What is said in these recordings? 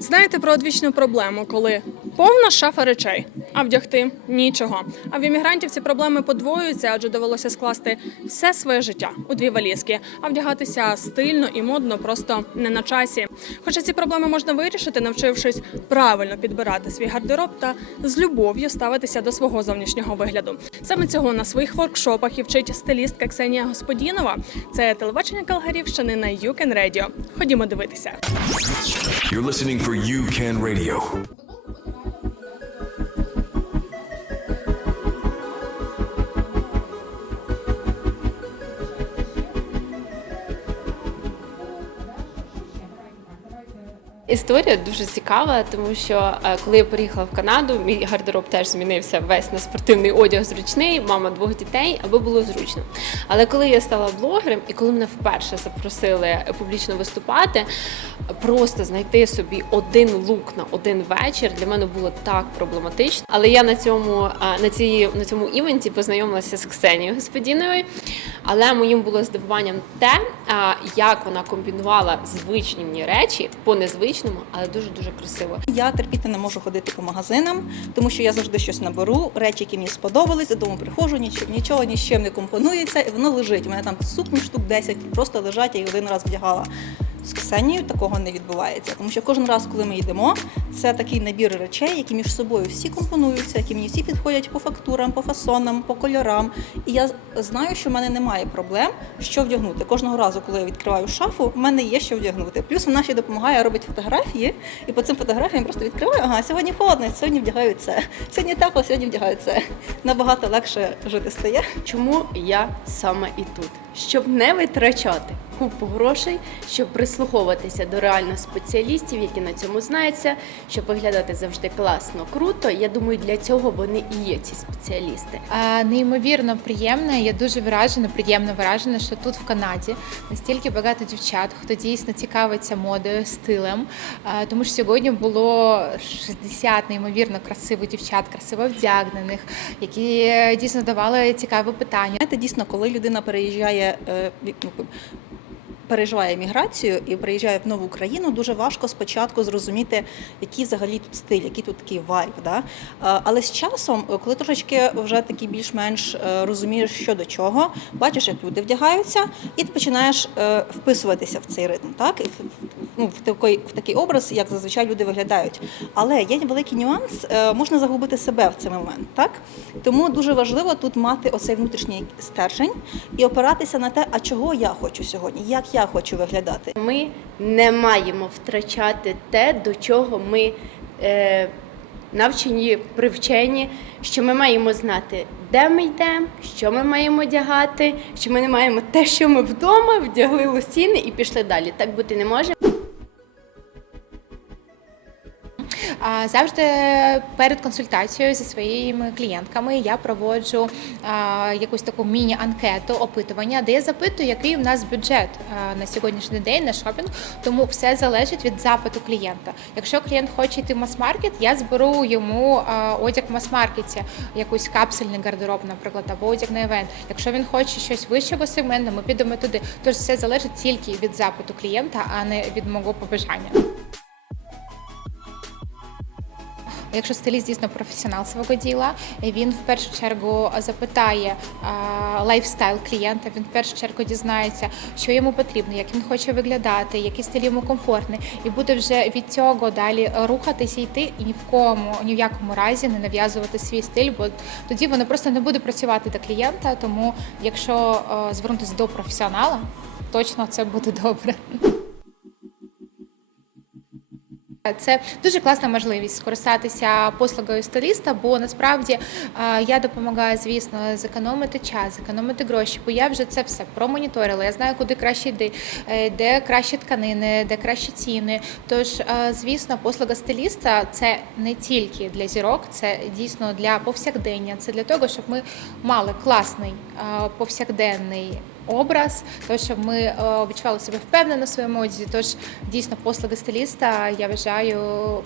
Знаєте про одвічну проблему, коли повна шафа речей, а вдягти нічого. А в іммігрантів ці проблеми подвоюються, адже довелося скласти все своє життя у дві валізки, а вдягатися стильно і модно просто не на часі. Хоча ці проблеми можна вирішити, навчившись правильно підбирати свій гардероб та з любов'ю ставитися до свого зовнішнього вигляду. Саме цього на своїх воркшопах і вчить стилістка Ксенія Господінова. Це телебачення Калгарівщини на You Can Radio. Ходімо дивитися. You're listening for You Can Radio. Історія дуже цікава, тому що е, коли я приїхала в Канаду, мій гардероб теж змінився весь на спортивний одяг зручний, мама двох дітей, аби було зручно. Але коли я стала блогером і коли мене вперше запросили публічно виступати, просто знайти собі один лук на один вечір для мене було так проблематично. Але я на цьому е, на цій на цьому івенті познайомилася з Ксенією Господіновою. Але моїм було здивуванням те, е, як вона комбінувала звичні мені речі по незвичному, але дуже дуже красиво. Я терпіти не можу ходити по магазинам, тому що я завжди щось наберу, речі, які мені сподобались, додому приходжу, нічого ні з чим не компонується, і воно лежить. У мене там сукні штук 10 просто лежать, я їх один раз вдягала. З Ксенією такого не відбувається, тому що кожен раз, коли ми йдемо, це такий набір речей, які між собою всі компонуються, які мені всі підходять по фактурам, по фасонам, по кольорам. І я знаю, що в мене немає проблем, що вдягнути. Кожного разу, коли я відкриваю шафу, в мене є що вдягнути. Плюс вона ще допомагає робити фотографії, і по цим фотографіям просто відкриваю. Ага, сьогодні холодно, сьогодні вдягаю це. Сьогодні тепло, сьогодні вдягаю це. Набагато легше жити стає. Чому я саме і тут? Щоб не витрачати купу грошей, щоб прислуховуватися до реально спеціалістів, які на цьому знаються, щоб виглядати завжди класно, круто. Я думаю, для цього вони і є ці спеціалісти. А, Неймовірно приємно. Я дуже вражена, приємно вражена, що тут в Канаді настільки багато дівчат, хто дійсно цікавиться модою, стилем. А, Тому що сьогодні було 60 неймовірно красивих дівчат, красиво вдягнених, які дійсно давали цікаві питання. Знаєте, дійсно, коли людина переїжджає, е, ну, переживає міграцію і приїжджає в нову країну, дуже важко спочатку зрозуміти, який взагалі тут стиль, який тут такий вайб. Да? Е, Але з часом, е, коли трошечки вже такі більш-менш е, розумієш, що до чого, бачиш, як люди вдягаються, і ти починаєш вписуватися в цей ритм, так? І ну, в такий, в такий образ, як зазвичай люди виглядають. Але є великий нюанс, е, можна загубити себе в цей момент, так? Тому дуже важливо тут мати оцей внутрішній стержень і опиратися на те, а чого я хочу сьогодні, як я хочу виглядати. Ми не маємо втрачати те, до чого ми е, навчені, привчені, що ми маємо знати, де ми йдемо, що ми маємо одягати, що ми не маємо те, що ми вдома вдягли лосіни і пішли далі. Так бути не може. Завжди перед консультацією зі своїми клієнтками я проводжу якусь таку міні-анкету опитування, де я запитую, який у нас бюджет на сьогоднішній день на шопінг. Тому все залежить від запиту клієнта. Якщо клієнт хоче йти в мас-маркет, я зберу йому одяг в мас-маркеті, якийсь капсульний гардероб, наприклад, або одяг на івент. Якщо він хоче щось вищого сегменту, ми підемо туди. Тож все залежить тільки від запиту клієнта, а не від мого побажання. Якщо стиліст дійсно професіонал свого діла, він в першу чергу запитає лайфстайл клієнта. Він в першу чергу дізнається, що йому потрібно, як він хоче виглядати, який стиль йому комфортний, і буде вже від цього далі рухатися, йти і ні в кому, ні в якому разі не нав'язувати свій стиль, бо тоді воно просто не буде працювати до клієнта. Тому, якщо е, звернутися до професіонала, точно це буде добре. Це дуже класна можливість скористатися послугою стиліста, бо насправді е, я допомагаю, звісно, зекономити час, зекономити гроші, бо я вже це все промоніторила. Я знаю, куди краще йти, е, де кращі тканини, де кращі ціни. Тож, е, звісно, послуга стиліста це не тільки для зірок, це дійсно для повсякдення. Це для того, щоб ми мали класний е, повсякденний образ, то щоб ми е, відчували себе впевнено в своєму одязі. Тож дійсно послуги стиліста я вважаю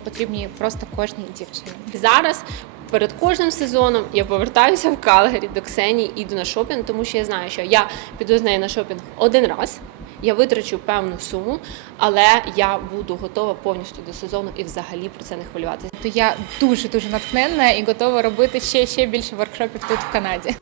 потрібні просто кожній дівчині. Зараз перед кожним сезоном я повертаюся в Калгарі до Ксенії, іду на шопінг, тому що я знаю, що я піду з нею на шопінг один раз. я витрачу певну суму, але я буду готова повністю до сезону і взагалі про це не хвилюватися. То я дуже дуже натхненна і готова робити ще ще більше воркшопів тут в Канаді.